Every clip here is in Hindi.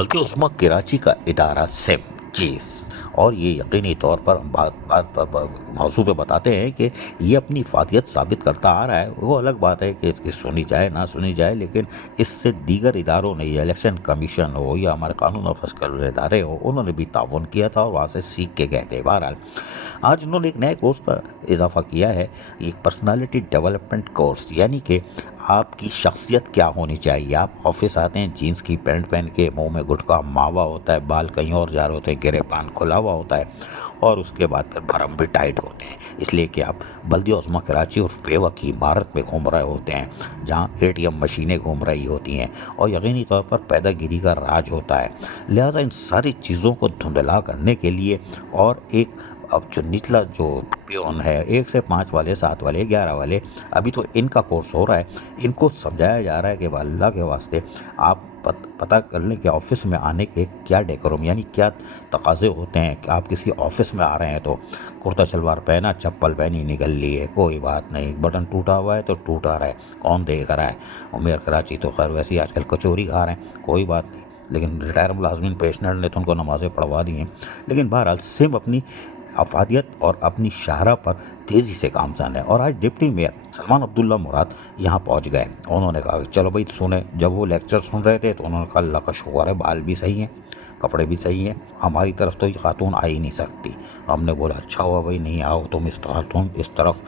बल्कि उस्मा कराची का इदारा सिम चीज़। और ये यकीनी तौर पर हम मौजू पे बताते हैं कि ये अपनी इफादियत साबित करता आ रहा है। वो अलग बात है कि इसकी सुनी जाए ना सुनी जाए, लेकिन इससे दीगर इदारों ने, या इलेक्शन कमीशन हो या हमारे कानून नाफिज करने इदारे हो, उन्होंने भी ताउन किया था और वहाँ से सीख के गए थे। बहरहाल आज उन्होंने एक नए कोर्स पर इजाफा किया है, एक पर्सनालिटी डेवलपमेंट कोर्स, यानी कि आपकी शख्सियत क्या होनी चाहिए। आप ऑफिस आते हैं जीन्स की पैंट पहन के, मुंह में गुटखा मावा होता है, बाल कहीं और जा रहे होते हैं, गिरेबान खुला हुआ होता है, और उसके बाद फिर भरम भी टाइट होते हैं, इसलिए कि आप बल्दिया उस्मा कराची और पेवा की इमारत में घूम रहे होते हैं जहाँ ATM मशीनें घूम रही होती हैं और यकीनी तौर पर पैदागिरी का राज होता है। लिहाजा इन सारी चीज़ों को धुंधला करने के लिए, और एक अब जो निचला जो पियोन है, 1 से 5 वाले, 7 वाले, 11 वाले, अभी तो इनका कोर्स हो रहा है, इनको समझाया जा रहा है कि अल्लाह के वास्ते आप पता कर लें कि ऑफिस में आने के क्या डेकोरम, यानी क्या तकाज़े होते हैं। कि आप किसी ऑफिस में आ रहे हैं तो कुर्ता शलवार पहना, चप्पल पहनी, निकल ली है, कोई बात नहीं, बटन टूटा हुआ है तो टूटा रहा है, कौन देख रहा है। उमेर कराची तो खैर वैसे ही आजकल कचौरी खा रहे हैं, कोई बात नहीं, लेकिन रिटायर मुलाजमीन पेशेंट ने तो उनको नमाज़ें पढ़वा दी हैं। लेकिन बहरहाल सिम अपनी अफादियत और अपनी शाहरा पर तेज़ी से गामज़न है। और आज डिप्टी मेयर सलमान अब्दुल्ला मुराद यहाँ पहुँच गए। उन्होंने कहा चलो भाई सुने, जब वो लेक्चर सुन रहे थे तो उन्होंने कहा अल्लाह का शुक्र है, बाल भी सही हैं, कपड़े भी सही हैं, हमारी तरफ तो ये खातून आ ही नहीं सकती। हमने बोला अच्छा हुआ भाई नहीं आओ तुम इस तरफ।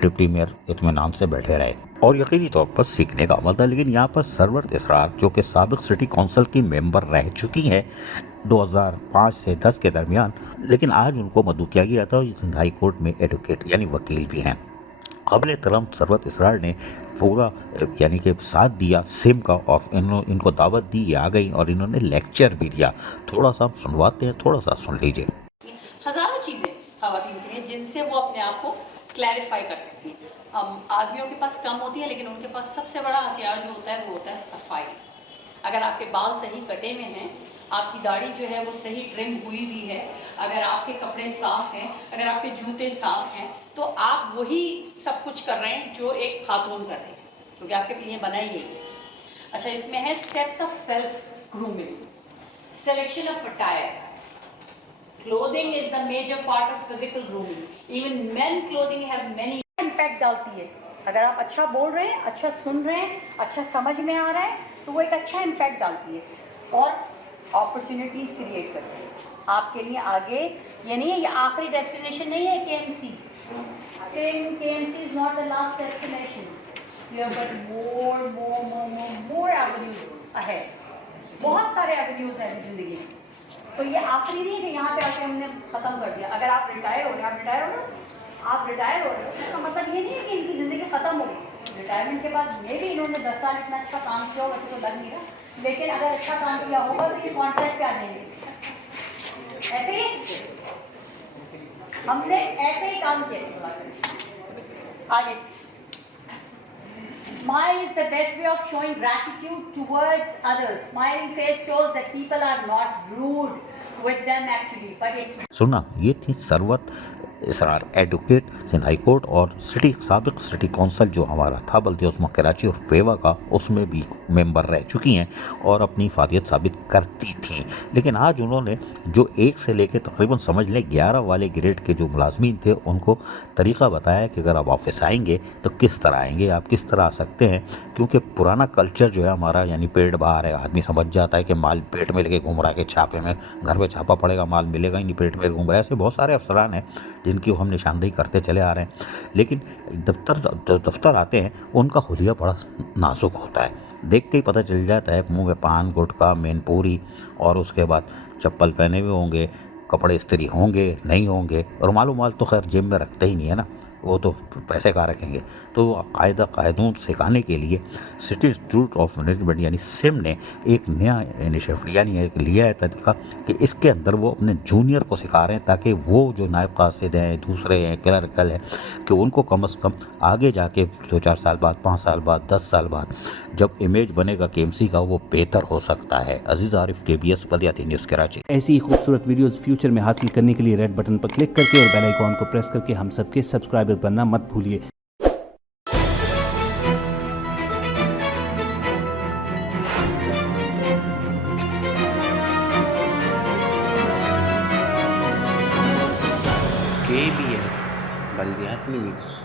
डिप्टी मेयर इत्मीनान से बैठे रहे और यकीनी तौर पर सीखने का अमल था। लेकिन यहाँ पर सरवरत इसरार, जो कि साबिक सिटी काउंसिल की मेंबर रह चुकी हैं 2005 से 10 के दरमियान, लेकिन आज उनको मदऊ किया गया था। सिंध हाई कोर्ट में एडवोकेट यानी वकील भी हैं। काबिल एहतराम सरवत इसरार ने पूरा यानी कि साथ दिया सिम का, और इनको दावत दी, ये आ गई और इन्होंने लेक्चर भी दिया। थोड़ा सा हम सुनवाते हैं, थोड़ा सा सुन लीजिए। हजारों चीज़ें खवातीन के लिए जिनसे वो अपने आप को क्लैरिफाई कर सकती हैं। आदमियों के पास कम होती है, लेकिन उनके पास सबसे बड़ा हथियार जो होता है वो होता है सफाई। अगर आपके बाल सही कटे हुए हैं, आपकी दाढ़ी जो है वो सही ट्रिम हुई भी है, अगर आपके कपड़े साफ़ हैं, अगर आपके जूते साफ़ हैं, तो आप वही सब कुछ कर रहे हैं जो एक खातून कर रही है, क्योंकि आपके लिए बना ही यही है। अच्छा, इसमें है steps of self grooming, selection of attire. Clothing is the major part of physical grooming. Even men clothing have many impact डालती है। अगर आप अच्छा बोल रहे हैं, अच्छा सुन रहे हैं, अच्छा समझ में आ रहा है, तो वो एक अच्छा इम्पैक्ट डालती है और अपॉर्चुनिटीज़ क्रिएट करती है आपके लिए आगे। ये नहीं है, ये आखिरी डेस्टिनेशन नहीं है KMC। Same KMC is not the last destination. You have got more avenues ahead. बहुत सारे avenues हैं जिंदगी में, तो ये आखिरी नहीं है कि यहाँ पे आके हमने ख़त्म कर दिया। अगर आप रिटायर हो रहे हैं, आप रिटायर हो रहे हो, इसका मतलब ये नहीं है कि इनकी ज़िंदगी ख़त्म हो गई। रिटायरमेंट के बाद मे भी इन्होंने 10 साल इतना अच्छा काम किया होगा तो लग नहीं रहा, लेकिन अगर अच्छा काम किया होगा तो ये कॉन्ट्रैक्ट पे आ जाएंगे। ऐसे ही हमने ऐसे ही काम किया। आगे, smile is the best way of showing gratitude towards others. Smiling face shows that people are not rude with them actually, but it's सुना, ये थी सरवत इसरार, एडवोकेट, सिंध हाई कोर्ट और साबिक सिटी काउंसिल जो हमारा था बल्दिया उस्मा कराची और पेवा का, उसमें भी मेंबर रह चुकी हैं और अपनी इफादियत साबित करती थीं। लेकिन आज उन्होंने जो 1 से लेकर तकरीबन समझ लें 11 वाले ग्रेड के जो मुलाजमीन थे, उनको तरीक़ा बताया कि अगर आप ऑफिस आएंगे तो किस तरह आएंगे, आप किस तरह आ सकते हैं। क्योंकि पुराना कल्चर जो है हमारा, यानी पेट बाहर है, आदमी समझ जाता है कि माल पेट में लेके घूम रहा है, कि छापे में घर पे छापा पड़ेगा, माल मिलेगा ही नहीं, पेट में घूम रहा है। ऐसे बहुत सारे अफसरान हैं जिनकी हम निशानदेही करते चले आ रहे हैं, लेकिन दफ्तर आते हैं, उनका हुलिया बड़ा नाजुक होता है। देख के ही पता चल जाता है, मुंह में पान, गुटखा, मैनपुरी, और उसके बाद चप्पल पहने हुए होंगे, कपड़े इस्त्री होंगे नहीं होंगे, और माल तो खैर जेब में रखते ही नहीं है ना, वो तो पैसे कहाँ रखेंगे। तो कायदून सिखाने के लिए सिटी इंस्टीट्यूट ऑफ मैनेजमेंट यानी सिम ने एक नया इनिशिएटिव यानी एक लिया है तरीका, कि इसके अंदर वो अपने जूनियर को सिखा रहे हैं, ताकि वो जो नायब कासिद हैं, दूसरे हैं, क्लर्कल हैं, कि उनको कम से कम आगे जाके 2-4 साल बाद, 5 साल बाद, 10 साल बाद जब इमेज बनेगा KMC का, वो बेहतर हो सकता है। अजीज़ आरिफ, KBS बल्दियाती न्यूज़ कराची। ऐसी ही खूबसूरत वीडियोस फ्यूचर में हासिल करने के लिए रेड बटन पर क्लिक करके और बेल आइकॉन को प्रेस करके हम सबके सब्सक्राइबर बनना मत भूलिए। KBS बल्दियाती न्यूज़।